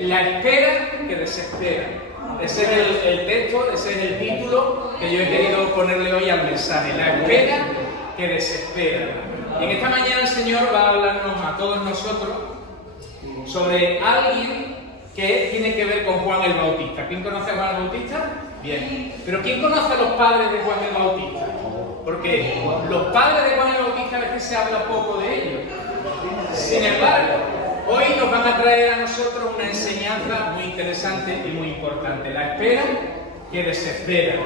La espera que desespera. Ese es el texto, ese es el título que yo he querido ponerle hoy al mensaje. La espera que desespera. Y en esta mañana el Señor va a hablarnos a todos nosotros sobre alguien que tiene que ver con Juan el Bautista. ¿Quién conoce a Juan el Bautista? Bien. Pero ¿quién conoce a los padres de Juan el Bautista? Porque los padres de Juan el Bautista a veces se habla poco de ellos. Sin embargo, hoy nos van a traer a nosotros una enseñanza muy interesante y muy importante. La espera que desespera.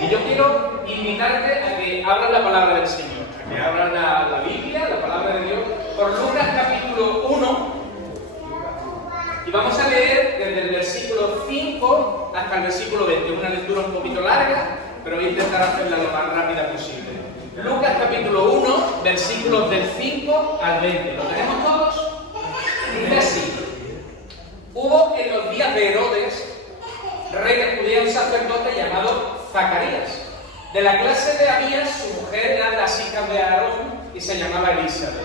Y yo quiero invitarte a que abras la palabra del Señor, a que abras la Biblia, la palabra de Dios, por Lucas capítulo 1. Y vamos a leer desde el versículo 5 hasta el versículo 20. Una lectura un poquito larga, pero voy a intentar hacerla lo más rápida posible. Lucas capítulo 1, versículos del 5 al 20. ¿Lo tenemos todos? Dice así: hubo en los días de Herodes, rey de Judea, un sacerdote llamado Zacarías, de la clase de Abías. Su mujer era de las hijas de Aarón y se llamaba Elizabeth.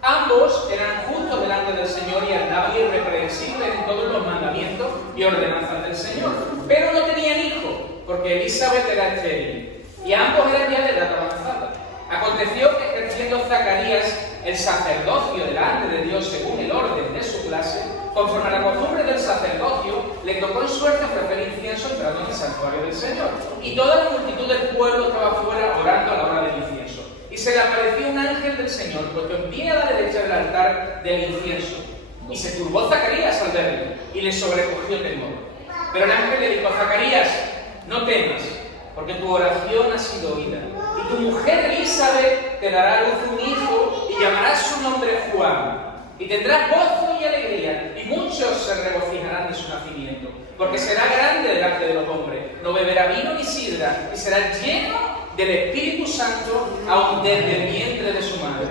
Ambos eran justos delante del Señor y andaban irreprensibles en todos los mandamientos y ordenanzas del Señor. Pero no tenían hijo, porque Elizabeth era estéril, y ambos eran ya de edad avanzada. Aconteció que, ejerciendo Zacarías el sacerdocio delante de Dios según el orden de su clase, conforme a la costumbre del sacerdocio, le tocó en suerte ofrecer incienso entrando en el santuario del Señor. Y toda la multitud del pueblo estaba fuera orando a la hora del incienso. Y se le apareció un ángel del Señor, puesto en pie a la derecha del altar del incienso. Y se turbó Zacarías al verlo, y le sobrecogió temor. Pero el ángel le dijo: Zacarías, no temas, porque tu oración ha sido oída. Y tu mujer Elizabeth te dará a luz un hijo, y llamarás su nombre Juan. Y tendrás gozo y alegría, y muchos se regocijarán de su nacimiento, porque será grande delante de los hombres. No beberá vino ni sidra, y será lleno del Espíritu Santo aún desde el vientre de su madre.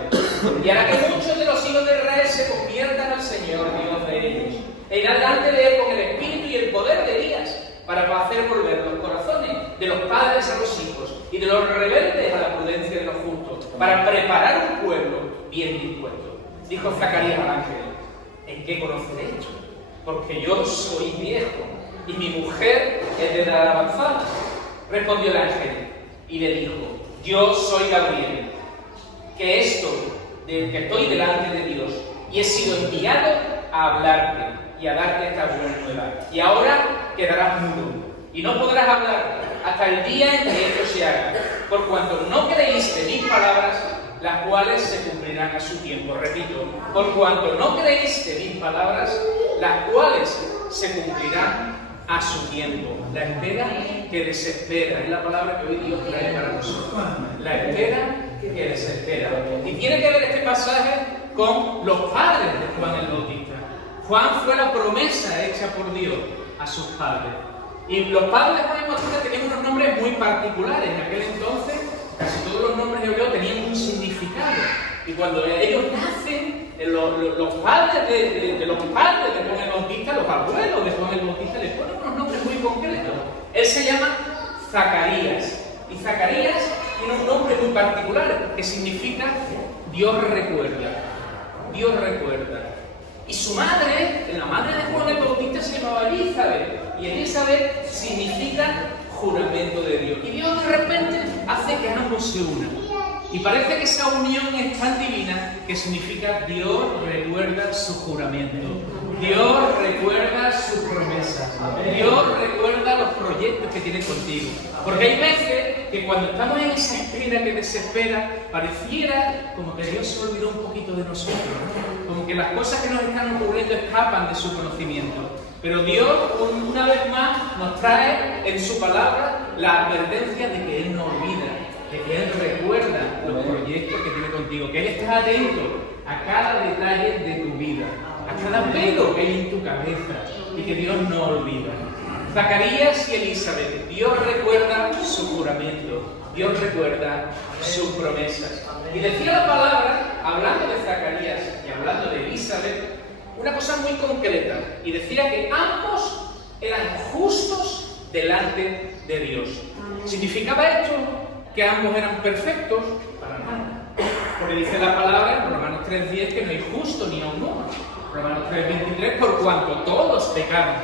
Y hará que muchos de los hijos de Israel se conviertan al Señor, Dios de ellos. E irá delante de él con el espíritu y el poder de Elías, para hacer volver los corazones de los padres a los hijos y de los rebeldes a la prudencia de los justos, para preparar un pueblo bien dispuesto. Dijo Zacarías al ángel: ¿en qué conoceré esto? Porque yo soy viejo y mi mujer es de edad avanzada. Respondió el ángel y le dijo: yo soy Gabriel, que estoy delante de Dios, y he sido enviado a hablarte y a darte esta buena nueva. Y ahora quedarás mudo, y no podrás hablar hasta el día en que esto se haga, por cuanto no creíste mis palabras, las cuales se cumplirán a su tiempo. Repito, por cuanto no creíste mis palabras, las cuales se cumplirán a su tiempo. La espera que desespera es la palabra que hoy Dios trae para nosotros. La espera que desespera. Y tiene que ver este pasaje con los padres de Juan el Bautista. Juan fue la promesa hecha por Dios a sus padres. Y los padres de Juan el Bautista tenían unos nombres muy particulares. En aquel entonces, casi todos los nombres hebreos tenían un significado. Y cuando ellos nacen, los padres de los padres de Juan el Bautista, los abuelos de Juan el Bautista, les ponen unos nombres muy concretos. Él se llama Zacarías. Y Zacarías tiene un nombre muy particular que significa Dios recuerda. Dios recuerda. Y su madre, la madre de Juan el Bautista, se llamaba Elizabeth. Y Elizabeth significa juramento de Dios. Y Dios de repente hace que ambos se unan. Y parece que esa unión es tan divina que significa Dios recuerda su juramento. Dios recuerda sus promesas. Dios recuerda los proyectos que tiene contigo. Porque hay veces que cuando estamos en esa espera que desespera, pareciera como que Dios se olvidó un poquito de nosotros. Como que las cosas que nos están ocurriendo escapan de su conocimiento. Pero Dios, una vez más, nos trae en su palabra la advertencia de que Él no olvida, de que Él recuerda los proyectos que tiene contigo, que Él está atento a cada detalle de tu vida, a cada pelo que hay en tu cabeza, y que Dios no olvida. Zacarías y Elizabeth, Dios recuerda su juramento, Dios recuerda sus promesas. Y decía la palabra, hablando de Zacarías y hablando de Elizabeth, una cosa muy concreta, y decía que ambos eran justos delante de Dios. ¿Significaba esto que ambos eran perfectos? Para nada. Porque dice la palabra en Romanos 3:10 que no hay justo ni a uno. Romanos 3:23, por cuanto todos pecaron.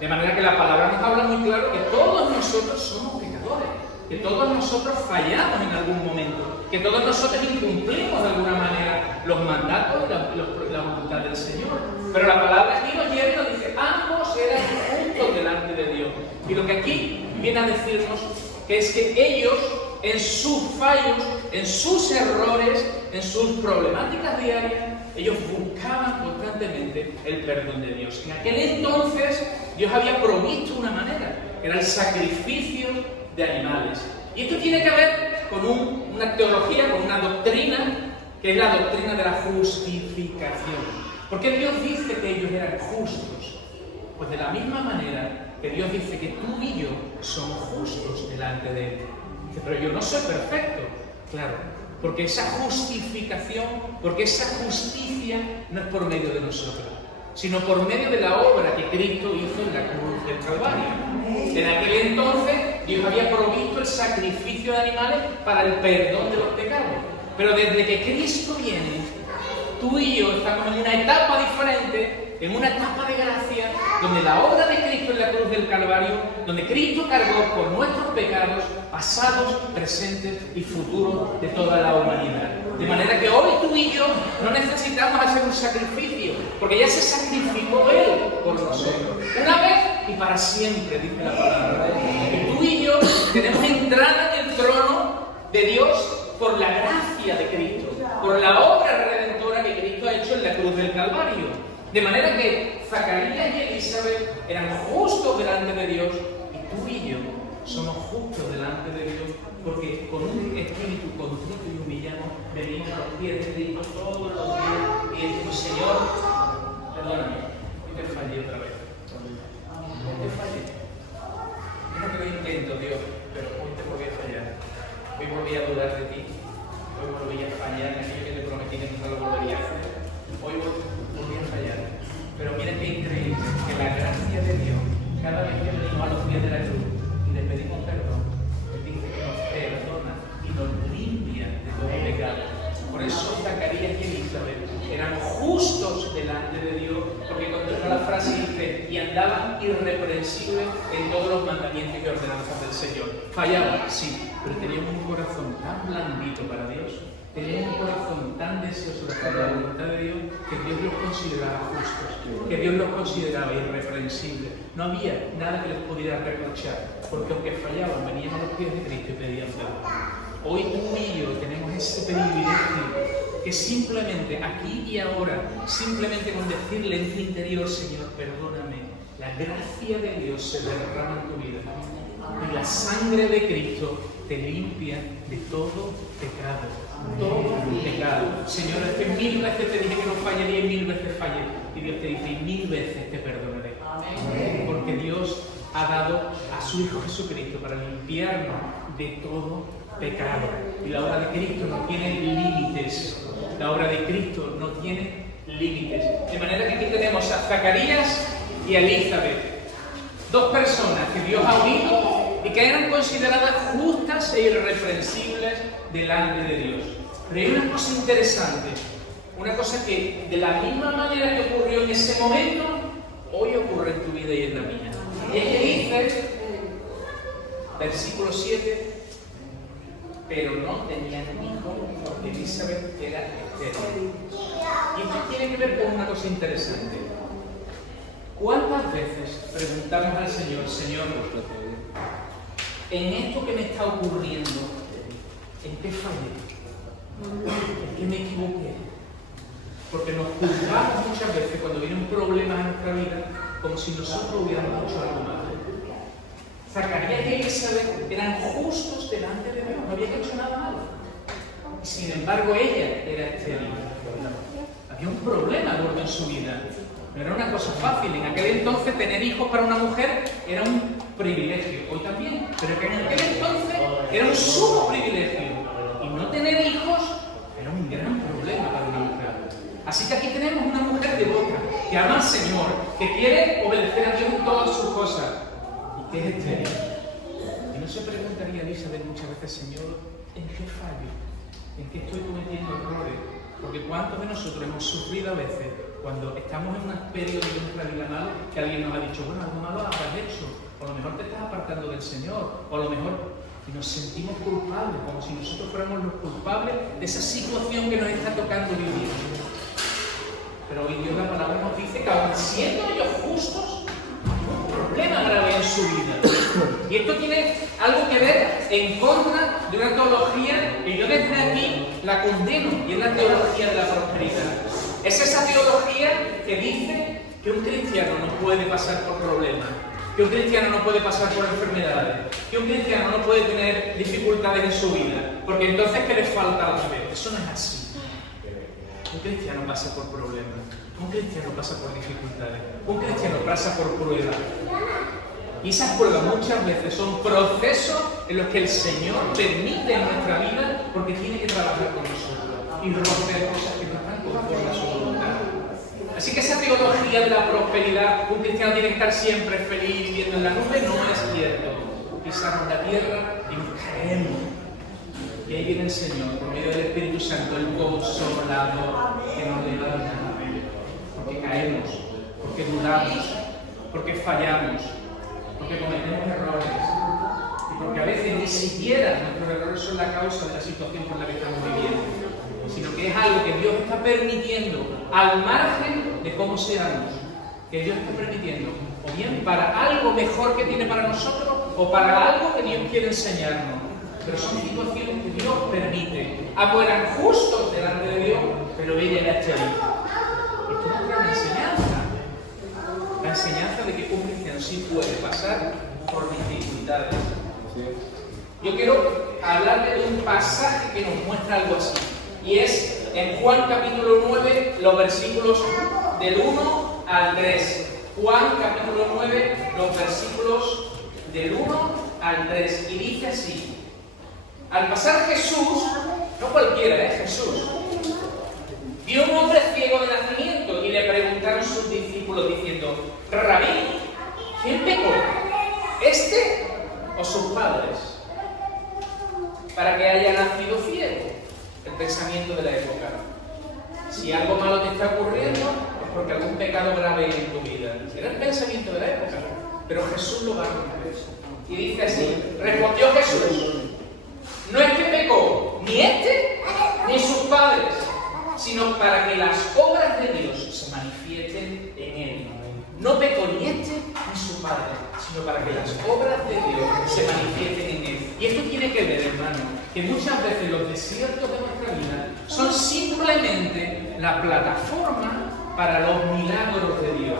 De manera que la palabra nos habla muy claro que todos nosotros somos pecadores, que todos nosotros fallamos en algún momento, que todos nosotros incumplimos de alguna manera los mandatos y la voluntad del Señor. Pero la palabra aquí nos lleva y nos dice, ambos eran justos delante de Dios. Y lo que aquí viene a decirnos que es que ellos, en sus fallos, en sus errores, en sus problemáticas diarias, ellos buscaban constantemente el perdón de Dios. En aquel entonces, Dios había provisto una manera, que era el sacrificio de animales. Y esto tiene que ver con una teología, con una doctrina, que es la doctrina de la justificación. ¿Por qué Dios dice que ellos eran justos? Pues de la misma manera que Dios dice que tú y yo somos justos delante de Él. Dice, pero yo no soy perfecto. Claro, porque esa justificación, porque esa justicia no es por medio de nosotros, sino por medio de la obra que Cristo hizo en la cruz del Calvario. En aquel entonces Dios había provisto el sacrificio de animales para el perdón de los pecados. Pero desde que Cristo viene, tú y yo estamos en una etapa diferente, en una etapa de gracia, donde la obra de Cristo en la cruz del Calvario, donde Cristo cargó por nuestros pecados pasados, presentes y futuros de toda la humanidad. De manera que hoy tú y yo no necesitamos hacer un sacrificio, porque ya se sacrificó Él por nosotros. Una vez y para siempre, dice la palabra. Y tú y yo tenemos entrada en el trono de Dios por la gracia de Cristo, por la obra redentora que Cristo ha hecho en la cruz del Calvario. De manera que Zacarías y Elizabeth eran justos delante de Dios y tú y yo somos justos delante de Dios porque con un espíritu contrito y humillado venimos a los pies de Cristo todos los días y decimos, Señor, perdóname, hoy te fallé otra vez. Hoy te fallé. Mira que lo intento, Dios, pero hoy te volví a fallar. Hoy volví a dudar de ti. Hoy volví a fallar en aquello que te prometí que nunca lo volvería a hacer. Hoy volví a fallar. Pero mira qué increíble que la gracia de Dios, cada vez que venimos a los pies de la cruz y le pedimos perdón, Él dice que nos perdona y nos limpia de todo pecado. Por eso Zacarías y Elizabeth eran justos delante de Dios, porque cuando está la frase dice, y andaban irreprensibles en todos los mandamientos y ordenanzas del Señor. Fallaban, sí, pero tenían un corazón tan blandito para Dios, tenían un corazón tan deseoso de hacer la voluntad de Dios, que Dios los consideraba justos, que Dios los consideraba irreprensibles. No había nada que les pudiera reprochar, porque aunque fallaban, venían a los pies de Cristo y pedían perdón. Hoy tú y yo tenemos ese privilegio que simplemente, aquí y ahora, simplemente con decirle en tu interior, Señor, perdóname, la gracia de Dios se derrama en tu vida. Y la sangre de Cristo te limpia de todo pecado. Todo pecado. Señor, es que 1000 veces te dije que no fallaría y 1000 veces fallé. Y Dios te dice, y 1000 veces te perdonaré. Amén. Porque Dios ha dado a su Hijo Jesucristo para limpiarnos de todo pecado. Y la obra de Cristo no tiene límites. La obra de Cristo no tiene límites. De manera que aquí tenemos a Zacarías y a Elizabeth. Dos personas que Dios ha unido y que eran consideradas justas e irreprensibles delante de Dios. Pero hay una cosa interesante, una cosa que de la misma manera que ocurrió en ese momento, hoy ocurre en tu vida y en la mía. Y es que dice, versículo 7, pero no tenían hijo porque Elizabeth era estéril. Y esto tiene que ver con una cosa interesante. ¿Cuántas veces preguntamos al Señor, Señor, en esto que me está ocurriendo, ¿en qué fallé? ¿En qué me equivoqué? Porque nos juzgamos muchas veces cuando vienen problemas en nuestra vida como si nosotros hubiéramos hecho algo malo. Zacarías y Elizabeth eran justos delante de Dios, no habían hecho nada malo. Y sin embargo, ella era estéril. Había un problema gordo en su vida. No era una cosa fácil. En aquel entonces tener hijos para una mujer era un privilegio. Hoy también. Pero que en aquel entonces era un sumo privilegio. Y no tener hijos era un gran problema para una mujer. Así que aquí tenemos una mujer devota, que ama al Señor, que quiere obedecer a Dios en todas sus cosas. Y que es estéril. Y no se preguntaría Elizabeth muchas veces, Señor, ¿en qué fallo? ¿En qué estoy cometiendo errores? Porque ¿cuántos de nosotros hemos sufrido a veces Cuando estamos en un periodo de nuestra vida malo, que alguien nos ha dicho, bueno, algo malo habrás hecho, o a lo mejor te estás apartando del Señor, o a lo mejor nos sentimos culpables, como si nosotros fuéramos los culpables de esa situación que nos está tocando vivir. Pero hoy Dios, la palabra nos dice que aun siendo ellos justos, hay un problema grave en su vida. Y esto tiene algo que ver en contra de una teología que yo desde aquí la condeno, y es la teología de la prosperidad. Es esa teología que dice que un cristiano no puede pasar por problemas, que un cristiano no puede pasar por enfermedades, que un cristiano no puede tener dificultades en su vida, porque entonces que le falta la fe. Eso no es así. Un cristiano pasa por problemas, un cristiano pasa por dificultades, un cristiano pasa por pruebas. Y esas pruebas muchas veces son procesos en los que el Señor permite en nuestra vida porque tiene que trabajar con nosotros y romper cosas que no están conforme a su voluntad. Así que esa teología de la prosperidad, un cristiano tiene que estar siempre feliz viviendo en la nube, no es cierto. Pisamos la tierra y nos caemos. Y ahí viene el Señor, por medio del Espíritu Santo, el consolador que nos levanta, porque caemos, porque dudamos, porque fallamos, porque cometemos errores, y porque a veces ni siquiera nuestros errores son la causa de la situación por la que estamos viviendo, sino que es algo que Dios está permitiendo al margen de cómo seamos, que Dios está permitiendo, o bien para algo mejor que tiene para nosotros, o para algo que Dios quiere enseñarnos. Pero son situaciones que Dios permite. Ambos eran justos delante de Dios, pero ella era estéril. Esto nos trae una enseñanza. La enseñanza de que un cristiano sí puede pasar por dificultades. Yo quiero hablarle de un pasaje que nos muestra algo así. Y es en Juan capítulo 9, los versículos del 1 al 3. Juan capítulo 9, los versículos del 1 al 3. Y dice así. Al pasar Jesús, no cualquiera, Jesús, vio un hombre ciego de nacimiento y le preguntaron sus discípulos diciendo, Rabí, ¿quién pecó? ¿Este o sus padres? Para que haya nacido ciego. El pensamiento de la época. Si algo malo te está ocurriendo, es porque algún pecado grave hay en tu vida. Era el pensamiento de la época. Pero Jesús lo va a romper. Y dice así, respondió Jesús, no es que pecó ni este ni sus padres, sino para que las obras de Dios se manifiesten en él. No pecó ni este ni su padre, sino para que las obras de Dios se manifiesten en él. Y esto tiene que ver, hermano, que muchas veces los desiertos de nuestra vida son simplemente la plataforma para los milagros de Dios.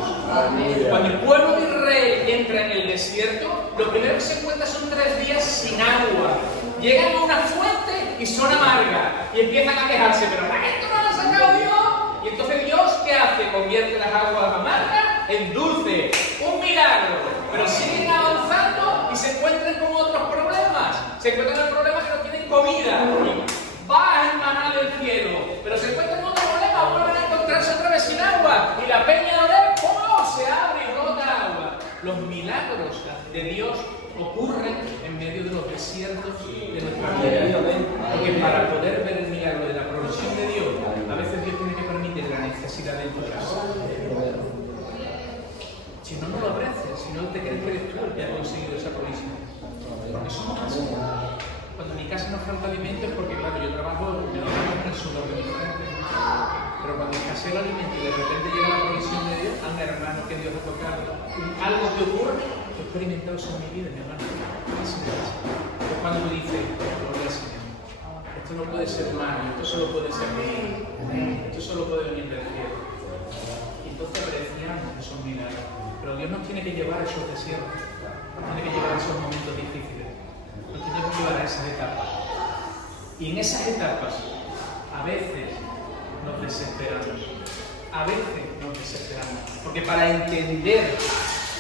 Cuando el pueblo de Israel entra en el desierto, lo primero que se encuentra son 3 días sin agua. Llegan a una fuente y son amargas y empiezan a quejarse, pero ¿para esto no lo ha sacado Dios? Y entonces Dios, ¿qué hace? Convierte las aguas amargas en dulce. Un milagro. Pero siguen avanzando y se encuentran con otros problemas. Se encuentran con problemas que no tienen comida. Baja el maná del cielo. Pero se encuentran con otros problemas, vuelven a encontrarse otra vez sin agua. Y la peña de Oreb, ¡oh!, se abre y brota agua. Los milagros de Dios ocurren en medio de los desiertos de nuestra vida. Porque para poder ver el milagro de la provisión de Dios, a veces Dios tiene que permitir la necesidad de tu casa. Si no, no lo aprecias, si no te crees que eres tú el que ha conseguido esa provisión. Porque somos así. Cuando en mi casa no falta alimento es porque, claro, yo trabajo, me lo hago en el sudor de mi frente. Pero cuando escasea el alimento y de repente llega la provisión de Dios, anda, hermano, que Dios ha tocado. Algo que ocurre, he experimentado eso en mi vida, mi hermano. Es cuando tú dices, gloria al Señor, esto no puede ser humano, esto solo puede ser mío, esto solo puede venir del cielo. Y entonces apreciamos esos milagros. Pero Dios nos tiene que llevar a esos desiertos, nos tiene que llevar a esos momentos difíciles, nos tiene que llevar a esas etapas. Y en esas etapas, a veces nos desesperamos. A veces nos desesperamos. Porque para entender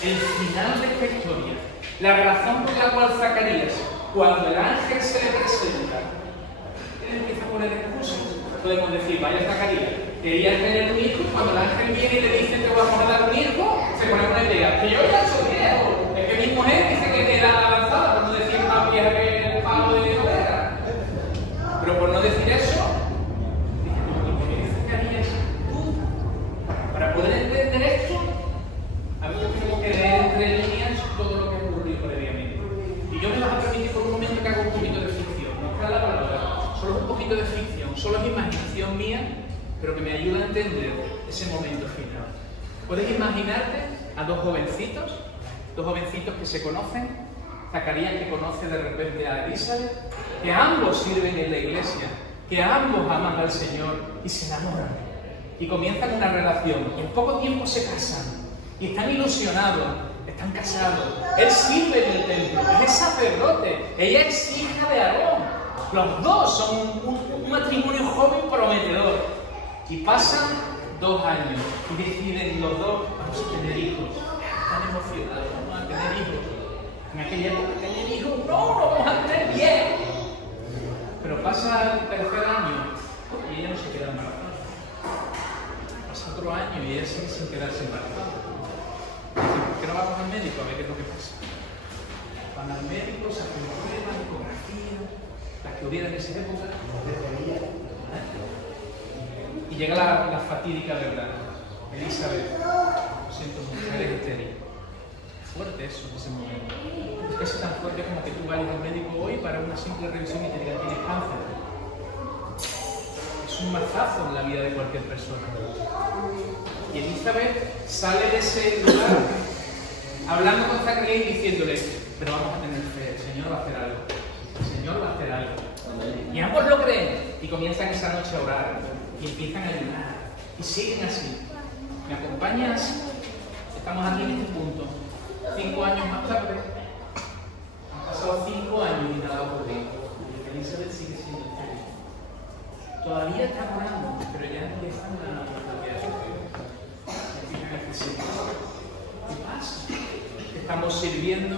el final de esta historia, la razón por la cual Zacarías, cuando el ángel se le presenta, él empieza a poner excusas. Podemos decir, vaya Zacarías, quería tener un hijo, y cuando el ángel viene y le dice te vamos a dar un hijo, se pone una idea, que yo ya soy viejo. Es que mi mujer dice que te da avanzada, por no decir más vieja que el palo de oveja. Pero por no decir eso, dice, Zacarías, tú poquito de ficción, solo es imaginación mía, pero que me ayuda a entender ese momento final. ¿Puedes imaginarte a dos jovencitos que se conocen? Zacarías, que conoce de repente a Elizabeth, que ambos sirven en la iglesia, que ambos aman al Señor y se enamoran y comienzan una relación y en poco tiempo se casan y están ilusionados, están casados. Él sirve en el templo, es sacerdote, ella es hija de Aarón. Los dos son un matrimonio joven prometedor y pasan 2 años y deciden los dos, vamos a tener hijos. Están emocionados, vamos a tener hijos. En aquella época tener hijos, no vamos a tener 10. Pero pasa el 3er año y ella no se queda embarazada. Pasa otro año y ella sigue sin quedarse embarazada. ¿Por qué no vamos al médico a ver qué es lo que pasa? Van al médico, se hacen pruebas, ecografía, las que hubiera en esa época, y llega la fatídica verdad. Elizabeth, lo siento, mujer es estéril. Fuerte eso en ese momento. Es casi tan fuerte como que tú vayas al médico hoy para una simple revisión y te digan tienes cáncer. Es un mazazo en la vida de cualquier persona. Y Elizabeth sale de ese lugar hablando con Zacarías y diciéndole, pero vamos a tener fe, el Señor va a hacer algo. El Señor va a hacer algo. Y ambos lo creen y comienzan esa noche a orar y empiezan a ayunar y siguen así. ¿Me acompañas? Estamos aquí en este punto. 5 años más tarde, han pasado 5 años y nada ha ocurrido. Elizabeth sigue siendo estéril. Todavía están orando, pero ya empiezan a cambiar. Empiezan a decir, ¿qué pasa? Estamos sirviendo,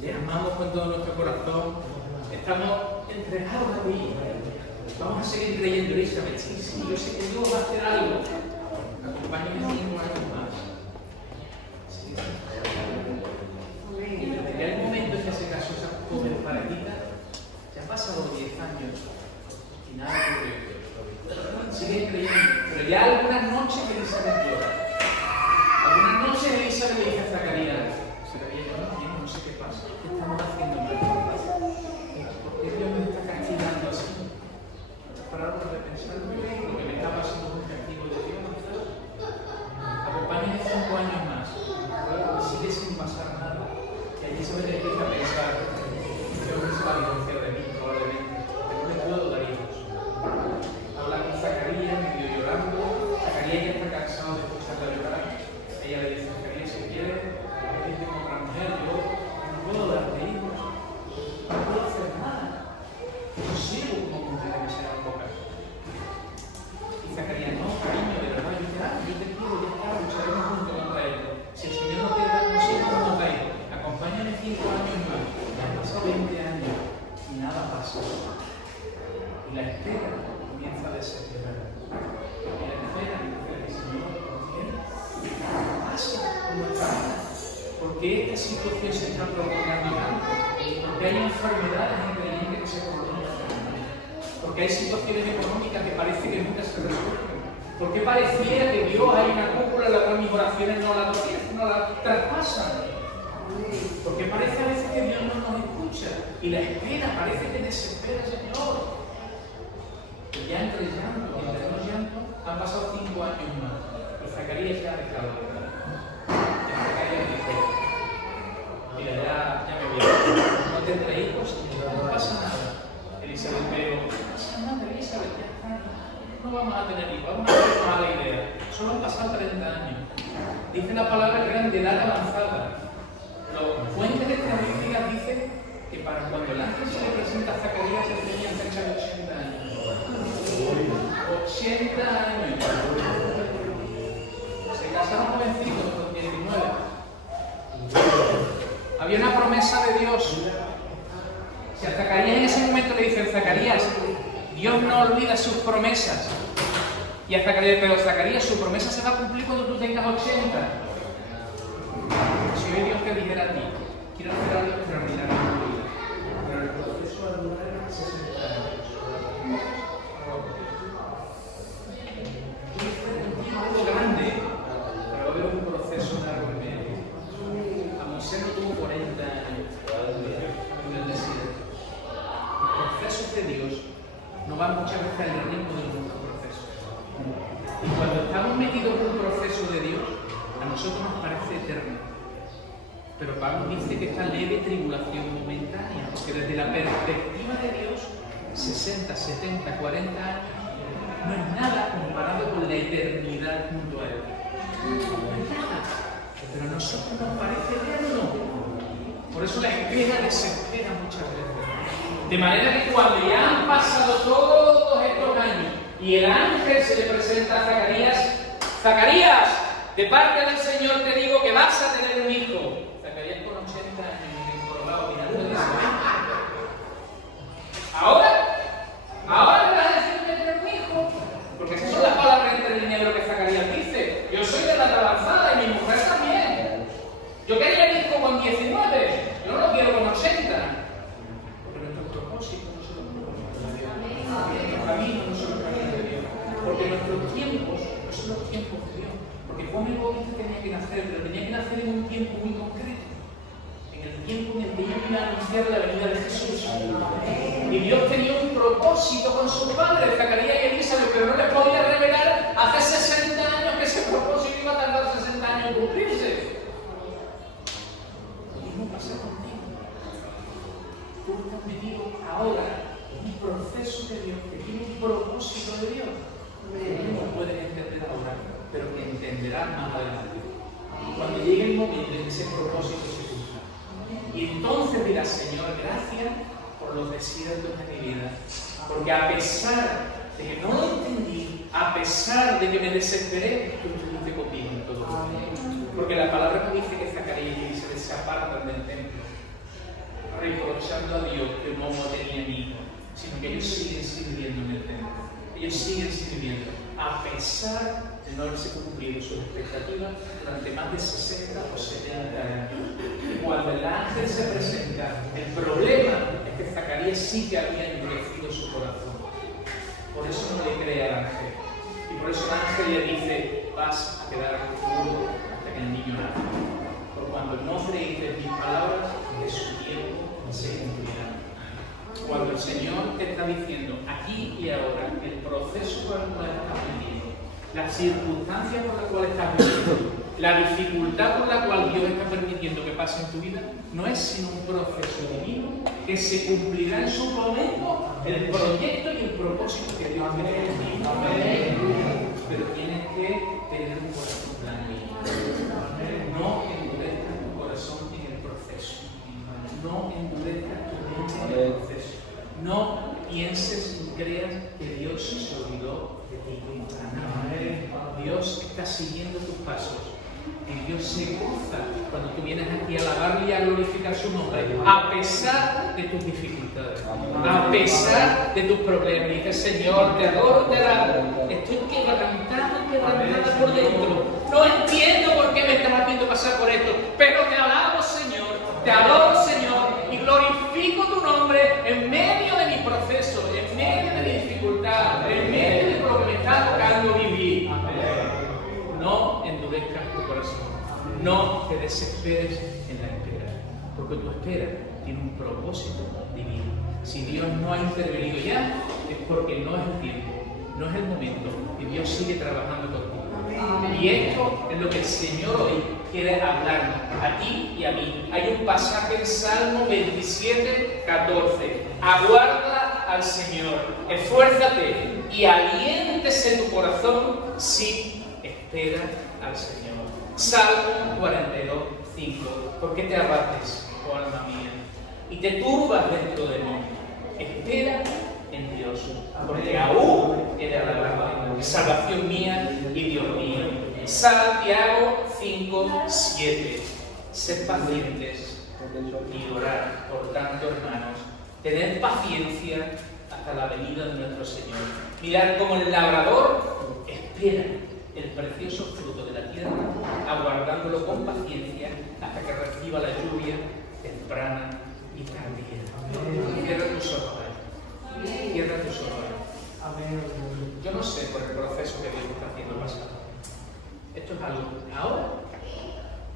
te amamos con todo nuestro corazón, estamos entregados a ti. Vamos a seguir creyendo, Elizabeth. Sí, yo sé que Dios va a hacer algo. Acompáñame 5 años más. Sí. Desde el momento en que se casó esa joven pareja, ya han pasado 10 años y nada ocurrió. Siguen creyendo, pero ya algunas noches Elizabeth llora. Algunas noches Elizabeth le dice a Zacarías, yo no sé qué pasa, ¿qué estamos haciendo mal? ¿Por qué Dios me está castigando así? Para algo de pensar, lo que me está pasando es un castigo de Dios. Acompáñenme 5 años más, sigue sin pasar nada. Y Elizabeth empieza a pensar, Dios no se va a divorciar de mí probablemente, pero no le puedo dar hijos. Habla con Zacarías, medio llorando. Zacarías ya está cansado de escucharla llorar. Ella le dice, Zacarías, si quieres, irte con otra mujer, yo no puedo darte hijos, no puedo hacer nada. Yo sigo como mujer que sea poca. Y Zacarías, no, cariño, de verdad, yo te amo, yo te quiero, ya está, lucharemos juntos contra él. Si el Señor no quiere dar, no sé cómo nos va a ir. Acompáñame 5 años más. Ya han pasado 20 años y nada pasa. Y la espera comienza a desesperar. Y la espera dice el Señor, ¿qué pasa con nuestra vida? ¿Por qué esta situación se está prolongando tanto? Porque hay enfermedades en el creyente que se prolongan. Porque hay situaciones económicas que parece que nunca se resuelven. Porque pareciera que Dios hay una cúpula en la cual mis oraciones no la traspasan. Porque parece a veces que Dios no nos escucha y la espera parece que desespera, Señor. Y ya entre llanto y entre no llanto han pasado 5 años más. Y Zacarías ya ha dejado de orar. Y Zacarías dice, mira, ya me voy. No tendré hijos, no pasa nada. Elizabeth, pero no pasa nada, Elizabeth, ya está. No vamos a tener hijos, vamos a hacer una mala idea. Solo han pasado 30 años. Dice la palabra que eran de edad avanzada. Los fuentes estadísticas dicen que para cuando el ángel se le presenta a Zacarías se tenía cerca de 80 años. 80 años. Se casaron jovencitos con 19. Había una promesa de Dios. Si a Zacarías en ese momento le dicen, Zacarías, Dios no olvida sus promesas. Y a Zacarías, pero Zacarías, su promesa se va a cumplir cuando tú tengas 80. Si hoy Dios te dijera a ti, quiero hacer algo extraordinario en tu vida, pero el proceso va a durar 60 años. Quiero hacer contigo algo grande, pero va a haber un proceso largo en medio. A Moisés no tuvo 40 años en el desierto. Los procesos de Dios no va va muchas veces al ritmo de nuestro proceso. Y cuando estamos metidos en un proceso de Dios, a nosotros nos parece eterno. Pero Pablo dice que esta leve tribulación momentánea, porque desde la perspectiva de Dios, 60, 70, 40 años no es nada comparado con la eternidad junto a Él. No es nada. Pero a nosotros nos parece eterno. Por eso la espera desespera muchas veces. De manera que cuando ya han pasado todos estos años y el ángel se le presenta a Zacarías, Zacarías, de parte del Señor te digo que vas a tener un hijo. Zacarías con 80 años encorvado mirando de ahora te vas a decir que tener un hijo. Porque esas son las palabras entre líneas de lo que Zacarías dice. Yo soy de la edad avanzada y mi mujer también. Yo quería el hijo con 19, yo no lo quiero con 80. Porque nuestros propósitos no son los propósitos de Dios. Nuestros caminos no son los caminos de Dios. Porque nuestros tiempos no son los tiempos de Dios. Porque Juan el Bautista tenía que nacer, pero tenía que nacer en un tiempo muy concreto. En el tiempo en el que ellos iban a anunciar la venida de Jesús. Y Dios tenía un propósito con sus padres, Zacarías y Elizabeth, pero no les podía revelar hace 60 años que ese propósito iba a tardar 60 años en cumplirse. Lo mismo pasa contigo. Tú estás metido ahora en un proceso de Dios que tiene un propósito de Dios. No puedes entender ahora, pero que entenderás más adelante. Cuando llegue el momento en que ese propósito se cumpla. Y entonces dirás, Señor, gracias por los desiertos de mi vida. Porque a pesar de que no lo entendí, a pesar de que me desesperé, tú estuviste conmigo en todo momento. Porque la palabra me dice que Zacarías y Elizabeth se apartan del templo, reprochando a Dios que no tenía hijo, sino que ellos siguen sirviendo en el templo. Ellos siguen sirviendo, a pesar de no haberse cumplido sus expectativas durante más de 60 o 70 años. Y cuando el ángel se presenta, el problema es que Zacarías sí que había endurecido su corazón. Por eso no le cree al ángel. Y por eso el ángel le dice, vas a quedar mudo hasta que el niño nazca. Por cuando no creíste mis palabras, de su tiempo se cumplirá. Cuando el Señor te está diciendo aquí y ahora el proceso por el cual estás viviendo, las circunstancias por las cuales estás viviendo, la dificultad por la cual Dios está permitiendo que pase en tu vida, no es sino un proceso divino que se cumplirá en su momento el proyecto y el propósito que Dios tiene en ti. Pero tienes que tener un corazón blanco. No endurezcas tu corazón en el proceso. No endurezcas tu mente en el proceso. No pienses ni creas que Dios se olvidó de ti. Dios está siguiendo tus pasos. Y Dios se goza cuando tú vienes aquí a alabarle y a glorificar su nombre, a pesar de tus dificultades, a pesar de tus problemas. Y dices, Señor, te adoro, te alabo. Estoy quebrantada por dentro. No entiendo por qué me estás haciendo pasar por esto, pero te alabo, Señor, te adoro, Señor, y glorifico tu nombre en medio de mi proceso, en medio de mi dificultad, en medio de lo que me está tocando vivir. No endurezcas tu corazón, no te desesperes en la espera, porque tu espera tiene un propósito divino. Si Dios no ha intervenido ya, es porque no es el tiempo, no es el momento, y Dios sigue trabajando contigo. Y esto es lo que el Señor hoy quiere hablarnos, a ti y a mí. Hay un pasaje en Salmo 27, 14. Aguarda al Señor, esfuérzate y aliéntese tu corazón si espera al Señor. Salmo 42, 5. ¿Por qué te abates, oh alma mía, y te turbas dentro de mí? Espera en Dios, porque aún he de alabarle, salvación mía y Dios mío. Santiago 5, 7. Sed pacientes y orad, por tanto, hermanos, tened paciencia hasta la venida de nuestro Señor. Mirad cómo el labrador espera el precioso fruto de la tierra, aguardándolo con paciencia hasta que reciba la lluvia temprana y tardía. Cierra tus ojos. Cierra tus ojos. Yo no sé por el proceso que Dios está haciendo pasar. Esto es algo ahora,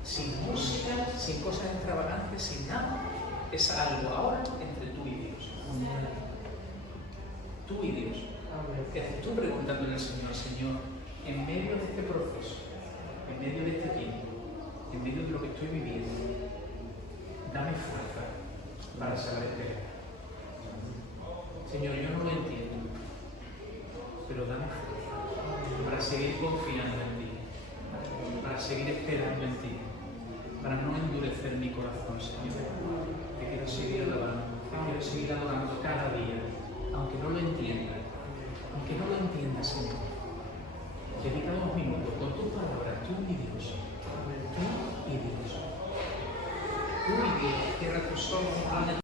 sin música, sin cosas extravagantes, sin nada. Es algo ahora entre tú y Dios. tú y Dios. Eres tú preguntándole al Señor, Señor, en medio de este proceso, en medio de este tiempo, en medio de lo que estoy viviendo, dame fuerza para saber esperar. Señor, yo no lo entiendo, pero dame fuerza para seguir confiando en ti, para seguir esperando en ti, para no endurecer mi corazón, Señor. Te quiero seguir alabando, te quiero seguir adorando cada día, aunque no lo entienda, Señor. Dedica 2 minutos con tus palabras, tú y Dios. Tú y Dios. Tú y Dios. Cierra tus ojos,